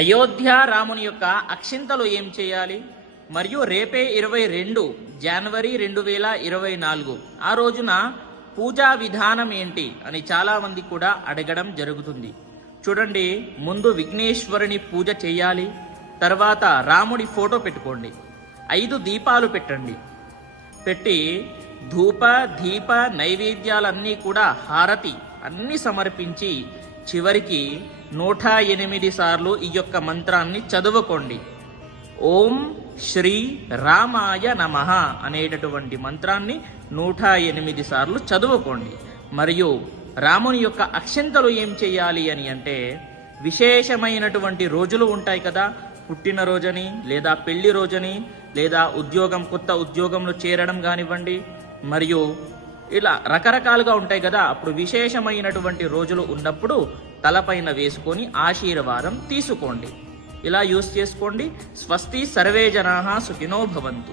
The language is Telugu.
అయోధ్య రాముని యొక్క అక్షింతలు ఏం చేయాలి? మరియు రేపే ఇరవై రెండు జనవరి రెండు వేల ఇరవై నాలుగు. ఆ రోజున పూజా విధానం ఏంటి అని చాలామంది కూడా అడగడం జరుగుతుంది. చూడండి ముందు విఘ్నేశ్వరుని పూజ చేయాలి తర్వాత రాముడి ఫోటో పెట్టుకోండి ఐదు దీపాలు పెట్టండి. పెట్టి ధూప దీప నైవేద్యాలన్నీ కూడా హారతి అన్ని సమర్పించి చివరికి నూట ఎనిమిది సార్లు ఈ యొక్క మంత్రాన్ని చదువుకోండి. ఓం శ్రీ రామాయ నమ అనేటటువంటి మంత్రాన్ని నూట ఎనిమిది సార్లు చదువుకోండి. మరియు రాముని యొక్క అక్షంతలు ఏం చేయాలి అని అంటే విశేషమైనటువంటి రోజులు ఉంటాయి కదా పుట్టినరోజని లేదా పెళ్ళి రోజని లేదా ఉద్యోగం కొత్త ఉద్యోగంలో చేరడం కానివ్వండి మరియు ఇలా రకరకాలుగా ఉంటాయి కదా. అప్పుడు విశేషమైనటువంటి రోజులు ఉన్నప్పుడు తలపైన వేసుకొని ఆశీర్వాదం తీసుకోండి. ఇలా యూస్ చేసుకోండి. స్వస్తి సర్వే జనా సుఖినో భవంతు.